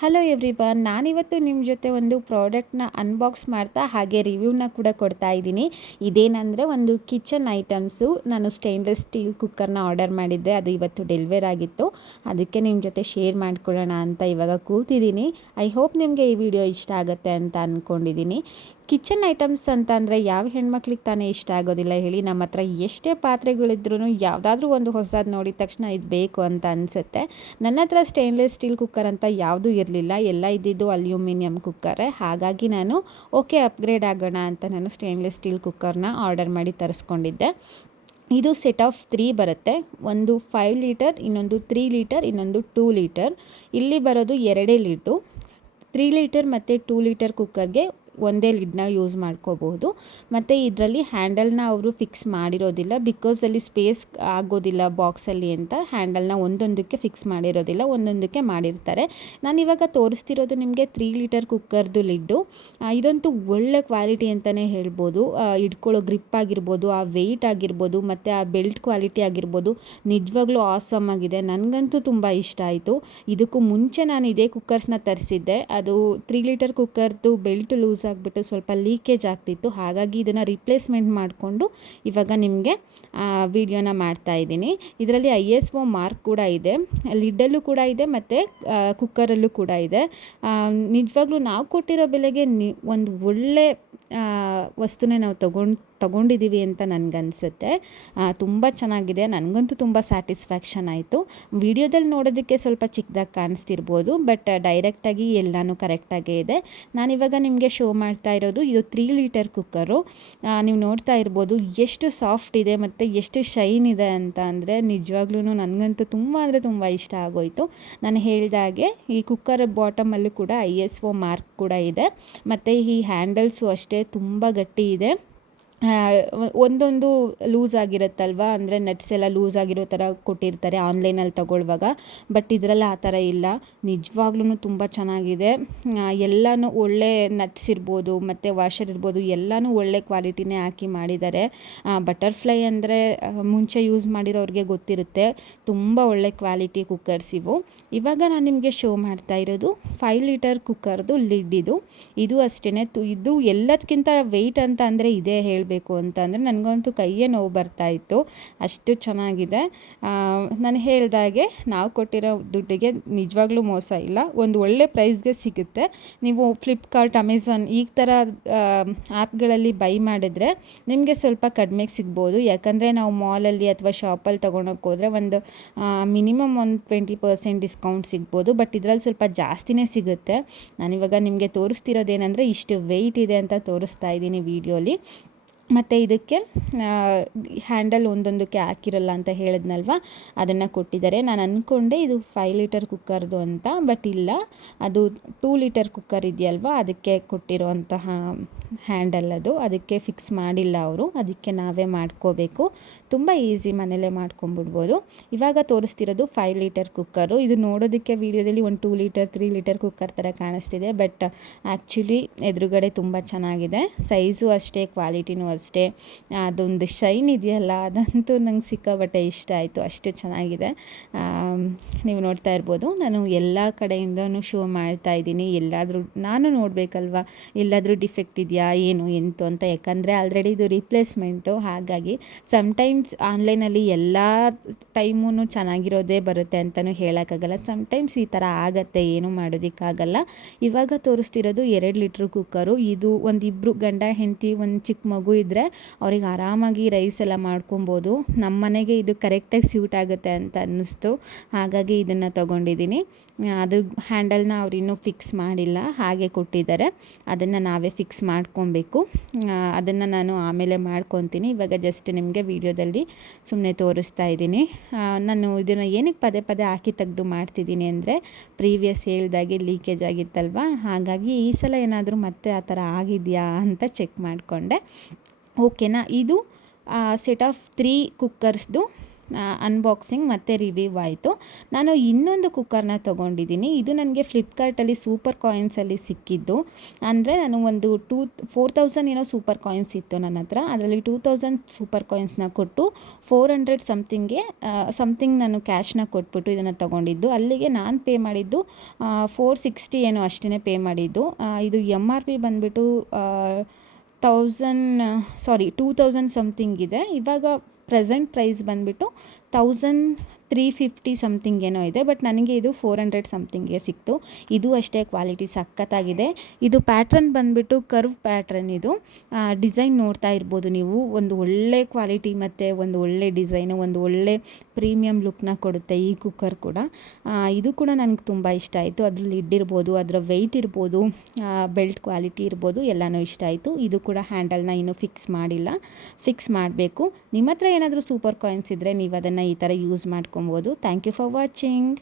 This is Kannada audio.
ಹಲೋ ಎವ್ರಿವನ್, ನಾನಿವತ್ತು ನಿಮ್ಮ ಜೊತೆ ಒಂದು ಪ್ರಾಡಕ್ಟ್ನ ಅನ್ಬಾಕ್ಸ್ ಮಾಡ್ತಾ ಹಾಗೆ ರಿವ್ಯೂನ ಕೂಡ ಕೊಡ್ತಾ ಇದ್ದೀನಿ. ಇದೇನೆಂದರೆ ಒಂದು ಕಿಚನ್ ಐಟಮ್ಸು. ನಾನು ಸ್ಟೇನ್ಲೆಸ್ ಸ್ಟೀಲ್ ಕುಕ್ಕರ್ನ ಆರ್ಡರ್ ಮಾಡಿದ್ದೆ, ಅದು ಇವತ್ತು ಡೆಲಿವರ್ ಆಗಿತ್ತು. ಅದಕ್ಕೆ ನಿಮ್ಮ ಜೊತೆ ಶೇರ್ ಮಾಡ್ಕೊಳ್ಳೋಣ ಅಂತ ಇವಾಗ ಕೂತಿದ್ದೀನಿ. ಐ ಹೋಪ್ ನಿಮಗೆ ಈ ವಿಡಿಯೋ ಇಷ್ಟ ಆಗುತ್ತೆ ಅಂತ ಅಂದ್ಕೊಂಡಿದ್ದೀನಿ. ಕಿಚನ್ ಐಟಮ್ಸ್ ಅಂತ ಅಂದರೆ ಯಾವ ಹೆಣ್ಮಕ್ಳಿಗೆ ತಾನೇ ಇಷ್ಟ ಆಗೋದಿಲ್ಲ ಹೇಳಿ. ನಮ್ಮ ಹತ್ರ ಎಷ್ಟೇ ಪಾತ್ರೆಗಳಿದ್ರೂ ಯಾವುದಾದ್ರೂ ಒಂದು ಹೊಸದು ನೋಡಿದ ತಕ್ಷಣ ಇದು ಬೇಕು ಅಂತ ಅನಿಸುತ್ತೆ. ನನ್ನ ಹತ್ರ ಸ್ಟೇನ್ಲೆಸ್ ಸ್ಟೀಲ್ ಕುಕ್ಕರ್ ಅಂತ ಯಾವುದೂ ಇರಲಿಲ್ಲ, ಎಲ್ಲ ಇದ್ದಿದ್ದು ಅಲ್ಯೂಮಿನಿಯಂ ಕುಕ್ಕರೇ. ಹಾಗಾಗಿ ನಾನು ಓಕೆ ಅಪ್ಗ್ರೇಡ್ ಆಗೋಣ ಅಂತ ನಾನು ಸ್ಟೇನ್ಲೆಸ್ ಸ್ಟೀಲ್ ಕುಕ್ಕರ್ನ ಆರ್ಡರ್ ಮಾಡಿ ತರಿಸ್ಕೊಂಡಿದ್ದೆ. ಇದು ಸೆಟ್ ಆಫ್ 3 ಬರುತ್ತೆ. ಒಂದು 5 ಲೀಟರ್, ಇನ್ನೊಂದು 3 ಲೀಟರ್, ಇನ್ನೊಂದು 2 ಲೀಟರ್. ಇಲ್ಲಿ ಬರೋದು 2 ಲೀಟು. 3 ಲೀಟರ್ ಮತ್ತು 2 ಲೀಟರ್ ಕುಕ್ಕರ್ಗೆ ಒಂದೇ ಲಿಡ್ನ ಯೂಸ್ ಮಾಡ್ಕೋಬಹುದು. ಮತ್ತು ಇದರಲ್ಲಿ ಹ್ಯಾಂಡಲ್ನ ಅವರು ಫಿಕ್ಸ್ ಮಾಡಿರೋದಿಲ್ಲ, ಬಿಕಾಸ್ ಅಲ್ಲಿ ಸ್ಪೇಸ್ ಆಗೋದಿಲ್ಲ ಬಾಕ್ಸಲ್ಲಿ ಅಂತ ಹ್ಯಾಂಡಲ್ನ ಒಂದೊಂದಕ್ಕೆ ಫಿಕ್ಸ್ ಮಾಡಿರೋದಿಲ್ಲ, ಒಂದೊಂದಕ್ಕೆ ಮಾಡಿರ್ತಾರೆ. ನಾನು ಇವಾಗ ತೋರಿಸ್ತಿರೋದು ನಿಮಗೆ 3 ಲೀಟರ್ ಕುಕ್ಕರ್ದು ಲಿಡ್ಡು. ಇದಂತೂ ಒಳ್ಳೆ ಕ್ವಾಲಿಟಿ ಅಂತಲೇ ಹೇಳ್ಬೋದು. ಇಟ್ಕೊಳ್ಳೋ ಗ್ರಿಪ್ ಆಗಿರ್ಬೋದು, ಆ ವೆಯ್ಟ್ ಆಗಿರ್ಬೋದು, ಮತ್ತು ಆ ಬೆಲ್ಟ್ ಕ್ವಾಲಿಟಿ ಆಗಿರ್ಬೋದು, ನಿಜವಾಗ್ಲೂ ಆಸಮ್ ಆಗಿದೆ. ನನಗಂತೂ ತುಂಬ ಇಷ್ಟ ಆಯಿತು. ಇದಕ್ಕೂ ಮುಂಚೆ ನಾನು ಇದೇ ಕುಕ್ಕರ್ಸ್ನ ತರಿಸಿದ್ದೆ. ಅದು 3 ಲೀಟರ್ ಕುಕ್ಕರ್ದು ಬೆಲ್ಟ್ ಲೂಸ್ ಆಗಿಬಿಟ್ಟು ಸ್ವಲ್ಪ ಲೀಕೇಜ್ ಆಗ್ತಿತ್ತು. ಹಾಗಾಗಿ ಇದನ್ನು ರಿಪ್ಲೇಸ್ಮೆಂಟ್ ಮಾಡಿಕೊಂಡು ಇವಾಗ ನಿಮಗೆ ವಿಡಿಯೋನ ಮಾಡ್ತಾ ಇದ್ದೀನಿ. ಇದರಲ್ಲಿ ISO ಮಾರ್ಕ್ ಕೂಡ ಇದೆ, ಲಿಡ್ಡಲ್ಲೂ ಕೂಡ ಇದೆ ಮತ್ತು ಕುಕ್ಕರಲ್ಲೂ ಕೂಡ ಇದೆ. ನಿಜವಾಗ್ಲೂ ನಾವು ಕೊಟ್ಟಿರೋ ಬೆಲೆಗೆ ಒಂದು ಒಳ್ಳೆ ವಸ್ತುನೇ ನಾವು ತಗೊಂಡಿದ್ದೀವಿ ಅಂತ ನನಗನ್ಸುತ್ತೆ. ತುಂಬ ಚೆನ್ನಾಗಿದೆ. ನನಗಂತೂ ತುಂಬ ಸ್ಯಾಟಿಸ್ಫ್ಯಾಕ್ಷನ್ ಆಯಿತು. ವಿಡಿಯೋದಲ್ಲಿ ನೋಡೋದಕ್ಕೆ ಸ್ವಲ್ಪ ಚಿಕ್ಕದಾಗಿ ಕಾಣಿಸ್ತಿರ್ಬೋದು, ಬಟ್ ಡೈರೆಕ್ಟಾಗಿ ಎಲ್ಲನೂ ಕರೆಕ್ಟಾಗೇ ಇದೆ. ನಾನಿವಾಗ ನಿಮಗೆ ಶೋ ಮಾಡ್ತಾ ಇರೋದು ಇದು 3 ಲೀಟರ್ ಕುಕ್ಕರು. ನೀವು ನೋಡ್ತಾ ಇರ್ಬೋದು ಎಷ್ಟು ಸಾಫ್ಟ್ ಇದೆ ಮತ್ತು ಎಷ್ಟು ಶೈನ್ ಇದೆ ಅಂತ. ಅಂದರೆ ನಿಜವಾಗ್ಲೂ ನನಗಂತೂ ತುಂಬ ಅಂದರೆ ತುಂಬ ಇಷ್ಟ ಆಗೋಯಿತು. ನಾನು ಹೇಳಿದಾಗೆ ಈ ಕುಕ್ಕರ್ ಬಾಟಮಲ್ಲೂ ಕೂಡ ISO ಮಾರ್ಕ್ ಕೂಡ ಇದೆ. ಮತ್ತು ಈ ಹ್ಯಾಂಡಲ್ಸು ಅಷ್ಟೇ ತುಂಬ ಗಟ್ಟಿ ಇದೆ. ಒಂದೊಂದು ಲೂಸ್ ಆಗಿರುತ್ತಲ್ವ, ಅಂದರೆ ನಟ್ಸ್ ಎಲ್ಲ ಲೂಸ್ ಆಗಿರೋ ಥರ ಕೊಟ್ಟಿರ್ತಾರೆ ಆನ್ಲೈನಲ್ಲಿ ತಗೊಳ್ಳುವಾಗ. ಬಟ್ ಇದರಲ್ಲಿ ಆ ಥರ ಇಲ್ಲ. ನಿಜವಾಗ್ಲೂ ತುಂಬ ಚೆನ್ನಾಗಿದೆ. ಎಲ್ಲನೂ ಒಳ್ಳೆ ನಟ್ಸ್ ಇರ್ಬೋದು ಮತ್ತು ವಾಷರ್ ಇರ್ಬೋದು, ಎಲ್ಲನೂ ಒಳ್ಳೆ ಕ್ವಾಲಿಟಿನೇ ಹಾಕಿ ಮಾಡಿದ್ದಾರೆ. ಬಟರ್ಫ್ಲೈ ಅಂದರೆ ಮುಂಚೆ ಯೂಸ್ ಮಾಡಿರೋರಿಗೆ ಗೊತ್ತಿರುತ್ತೆ, ತುಂಬ ಒಳ್ಳೆ ಕ್ವಾಲಿಟಿ ಕುಕ್ಕರ್ಸ್ ಇವು. ಇವಾಗ ನಾನು ನಿಮಗೆ ಶೋ ಮಾಡ್ತಾ ಇರೋದು 5 ಲೀಟರ್ ಕುಕ್ಕರ್ದು ಲಿಡ್. ಇದು ಅಷ್ಟೇ. ಇದು ಎಲ್ಲದಕ್ಕಿಂತ ವೆಯ್ಟ್ ಅಂತ ಅಂದರೆ ಇದೇ ಹೇಳಬೇಕು ಅಂತ ಅಂದರೆ ನನಗಂತೂ ಕೈಯೇ ನೋವು ಬರ್ತಾಯಿತ್ತು, ಅಷ್ಟು ಚೆನ್ನಾಗಿದೆ. ನಾನು ಹೇಳಿದಾಗೆ ನಾವು ಕೊಟ್ಟಿರೋ ದುಡ್ಡಿಗೆ ನಿಜವಾಗ್ಲೂ ಮೋಸ ಇಲ್ಲ. ಒಂದು ಒಳ್ಳೆ ಪ್ರೈಸ್ಗೆ ಸಿಗುತ್ತೆ. ನೀವು ಫ್ಲಿಪ್ಕಾರ್ಟ್, ಅಮೆಝಾನ್ ಈ ಥರ ಆ್ಯಪ್ಗಳಲ್ಲಿ ಬೈ ಮಾಡಿದ್ರೆ ನಿಮಗೆ ಸ್ವಲ್ಪ ಕಡಿಮೆಗೆ ಸಿಗ್ಬೋದು. ಯಾಕಂದರೆ ನಾವು ಮಾಲಲ್ಲಿ ಅಥವಾ ಶಾಪಲ್ಲಿ ತೊಗೊಳಕ್ಕೆ ಹೋದರೆ ಒಂದು ಮಿನಿಮಮ್ ಒಂದು 20% ಡಿಸ್ಕೌಂಟ್ ಸಿಗ್ಬೋದು. ಬಟ್ ಇದರಲ್ಲಿ ಸ್ವಲ್ಪ ಜಾಸ್ತಿನೇ ಸಿಗುತ್ತೆ. ನಾನಿವಾಗ ನಿಮಗೆ ತೋರಿಸ್ತಿರೋದೇನೆಂದರೆ ಇಷ್ಟು ವೆಯ್ಟ್ ಇದೆ ಅಂತ ತೋರಿಸ್ತಾ ಇದ್ದೀನಿ ವಿಡಿಯೋಲಿ. ಮತ್ತು ಇದಕ್ಕೆ ಹ್ಯಾಂಡಲ್ ಒಂದೊಂದಕ್ಕೆ ಹಾಕಿರಲ್ಲ ಅಂತ ಹೇಳಿದ್ನಲ್ವ, ಅದನ್ನು ಕೊಟ್ಟಿದ್ದಾರೆ. ನಾನು ಅಂದ್ಕೊಂಡೆ ಇದು 5 ಲೀಟರ್ ಕುಕ್ಕರ್ದು ಅಂತ, ಬಟ್ ಇಲ್ಲ, ಅದು 2 ಲೀಟರ್ ಕುಕ್ಕರ್ ಇದೆಯಲ್ವ ಅದಕ್ಕೆ ಕೊಟ್ಟಿರೋಂತಹ ಹ್ಯಾಂಡಲ್ ಅದು. ಅದಕ್ಕೆ ಫಿಕ್ಸ್ ಮಾಡಿಲ್ಲ ಅವರು, ಅದಕ್ಕೆ ನಾವೇ ಮಾಡ್ಕೋಬೇಕು. ತುಂಬ ಈಸಿ, ಮನೇಲೇ ಮಾಡ್ಕೊಂಬಿಡ್ಬೋದು. ಇವಾಗ ತೋರಿಸ್ತಿರೋದು 5 ಲೀಟರ್ ಕುಕ್ಕರು. ಇದು ನೋಡೋದಕ್ಕೆ ವಿಡಿಯೋದಲ್ಲಿ ಒಂದು 2 ಲೀಟರ್ 3 ಲೀಟರ್ ಕುಕ್ಕರ್ ಥರ ಕಾಣಿಸ್ತಿದೆ, ಬಟ್ ಆ್ಯಕ್ಚುಲಿ ಎದುರುಗಡೆ ತುಂಬ ಚೆನ್ನಾಗಿದೆ. ಸೈಜು ಅಷ್ಟೇ, ಕ್ವಾಲಿಟಿನೂ ಅಷ್ಟೇ. ಅದೊಂದು ಶೈನ್ ಇದೆಯಲ್ಲ, ಅದಂತೂ ನಂಗೆ ಸಿಕ್ಕಾಪಟ್ಟೆ ಇಷ್ಟ ಆಯಿತು, ಅಷ್ಟು ಚೆನ್ನಾಗಿದೆ. ನೀವು ನೋಡ್ತಾ ಇರ್ಬೋದು, ನಾನು ಎಲ್ಲ ಕಡೆಯಿಂದನೂ ಶೋ ಮಾಡ್ತಾ ಇದ್ದೀನಿ. ಎಲ್ಲಾದರೂ ನಾನು ನೋಡಬೇಕಲ್ವ, ಎಲ್ಲಾದರೂ ಡಿಫೆಕ್ಟ್ ಇದೆಯಾ ಏನು ಎಂತು ಅಂತ. ಯಾಕಂದರೆ ಆಲ್ರೆಡಿ ಇದು ರಿಪ್ಲೇಸ್ಮೆಂಟು. ಹಾಗಾಗಿ ಸಮ್ಟೈಮ್ಸ್ ಆನ್ಲೈನಲ್ಲಿ ಎಲ್ಲ ಟೈಮೂ ಚೆನ್ನಾಗಿರೋದೇ ಬರುತ್ತೆ ಅಂತಲೂ ಹೇಳೋಕ್ಕಾಗಲ್ಲ. ಸಮ್ಟೈಮ್ಸ್ ಈ ಥರ ಆಗತ್ತೆ, ಏನೂ ಮಾಡೋದಕ್ಕಾಗಲ್ಲ. ಇವಾಗ ತೋರಿಸ್ತಿರೋದು 2 ಲೀಟ್ರ್ ಕುಕ್ಕರು. ಇದು ಒಂದಿಬ್ಬರು ಗಂಡ ಹೆಂಡತಿ, ಒಂದು ಚಿಕ್ಕ ಮಗು ಇದ್ದರೆ ಅವ್ರಿಗೆ ಆರಾಮಾಗಿ ರೈಸ್ ಎಲ್ಲ ಮಾಡ್ಕೊಬೋದು. ನಮ್ಮ ಮನೆಗೆ ಇದು ಕರೆಕ್ಟಾಗಿ ಸ್ಯೂಟ್ ಆಗುತ್ತೆ ಅಂತ ಅನ್ನಿಸ್ತು, ಹಾಗಾಗಿ ಇದನ್ನು ತೊಗೊಂಡಿದ್ದೀನಿ. ಅದು ಹ್ಯಾಂಡಲ್ನ ಅವ್ರು ಇನ್ನೂ ಫಿಕ್ಸ್ ಮಾಡಿಲ್ಲ, ಹಾಗೆ ಕೊಟ್ಟಿದ್ದಾರೆ. ಅದನ್ನು ನಾವೇ ಫಿಕ್ಸ್ ಮಾಡ್ಕೊಬೇಕು. ಅದನ್ನು ನಾನು ಆಮೇಲೆ ಮಾಡ್ಕೊತೀನಿ. ಇವಾಗ ಜಸ್ಟ್ ನಿಮಗೆ ವಿಡಿಯೋದಲ್ಲಿ ಸುಮ್ಮನೆ ತೋರಿಸ್ತಾ ಇದ್ದೀನಿ. ನಾನು ಇದನ್ನು ಏನಕ್ಕೆ ಪದೇ ಪದೇ ಹಾಕಿ ತೆಗೆದು ಮಾಡ್ತಿದ್ದೀನಿ ಅಂದರೆ, ಪ್ರೀವಿಯಸ್ ಹೇಳ್ದಾಗೆ ಲೀಕೇಜ್ ಆಗಿತ್ತಲ್ವ, ಹಾಗಾಗಿ ಈ ಸಲ ಏನಾದರೂ ಮತ್ತೆ ಆ ಥರ ಆಗಿದೆಯಾ ಅಂತ ಚೆಕ್ ಮಾಡಿಕೊಂಡೆ. ಓಕೆನಾ. ಇದು ಸೆಟ್ ಆಫ್ 3 ಕುಕ್ಕರ್ಸ್ದು ಅನ್ಬಾಕ್ಸಿಂಗ್ ಮತ್ತು ರಿವ್ಯೂ ಆಯಿತು. ನಾನು ಇನ್ನೊಂದು ಕುಕ್ಕರ್ನ ತೊಗೊಂಡಿದ್ದೀನಿ. ಇದು ನನಗೆ ಫ್ಲಿಪ್ಕಾರ್ಟಲ್ಲಿ ಸೂಪರ್ ಕಾಯಿನ್ಸಲ್ಲಿ ಸಿಕ್ಕಿದ್ದು. ಅಂದರೆ ನಾನು ಒಂದು 4000 ಏನೋ ಸೂಪರ್ ಕಾಯಿನ್ಸ್ ಇತ್ತು ನನ್ನ ಹತ್ರ. ಅದರಲ್ಲಿ 2000 ಸೂಪರ್ ಕಾಯಿನ್ಸ್ನ ಕೊಟ್ಟು 400 ಸಮಥಿಂಗ್ ನಾನು ಕ್ಯಾಶ್ನ ಕೊಟ್ಬಿಟ್ಟು ಇದನ್ನು ತೊಗೊಂಡಿದ್ದು. ಅಲ್ಲಿಗೆ ನಾನು ಪೇ ಮಾಡಿದ್ದು 460 ಏನೋ ಅಷ್ಟೇ ಪೇ ಮಾಡಿದ್ದು. ಇದು MRP ಬಂದುಬಿಟ್ಟು 2000 ಸಮಥಿಂಗ್ ಇದೆ. ಇವಾಗ ಪ್ರೆಸೆಂಟ್ ಪ್ರೈಸ್ ಬಂದುಬಿಟ್ಟು 1350 ಸಮಥಿಂಗ್ ಏನೋ ಇದೆ. ಬಟ್ ನನಗೆ ಇದು 400 ಸಮಥಿಂಗ್ಗೆ ಸಿಕ್ತು. ಇದು ಅಷ್ಟೇ ಕ್ವಾಲಿಟಿ ಸಖತ್ತಾಗಿದೆ. ಇದು ಪ್ಯಾಟ್ರನ್ ಬಂದುಬಿಟ್ಟು ಕರ್ವ್ ಪ್ಯಾಟ್ರನ್. ಇದು ಡಿಸೈನ್ ನೋಡ್ತಾ ಇರ್ಬೋದು ನೀವು. ಒಂದು ಒಳ್ಳೆ ಕ್ವಾಲಿಟಿ ಮತ್ತು ಒಂದು ಒಳ್ಳೆ ಡಿಸೈನು, ಒಂದು ಒಳ್ಳೆ ಪ್ರೀಮಿಯಂ ಲುಕ್ನ ಕೊಡುತ್ತೆ ಈ ಕುಕ್ಕರ್ ಕೂಡ. ಇದು ಕೂಡ ನನಗೆ ತುಂಬ ಇಷ್ಟ ಆಯಿತು. ಅದ್ರ ಲಿಡ್ ಇರ್ಬೋದು, ಅದರ ವೆಯ್ಟ್ ಇರ್ಬೋದು, ಬೆಲ್ಟ್ ಕ್ವಾಲಿಟಿ ಇರ್ಬೋದು, ಎಲ್ಲನೂ ಇಷ್ಟ ಆಯಿತು. ಇದು ಕೂಡ ಹ್ಯಾಂಡಲ್ನ ಇನ್ನೂ ಫಿಕ್ಸ್ ಮಾಡಿಲ್ಲ, ಫಿಕ್ಸ್ ಮಾಡಬೇಕು. ನಿಮ್ಮ ಹತ್ರ ಏನಾದರೂ ಸೂಪರ್ ಕಾಯಿನ್ಸ್ ಇದ್ದರೆ ನೀವು ಅದನ್ನು ಈ ಥರ ಯೂಸ್ ಮಾಡ್ಕೊಬೋದು. Thank you for watching.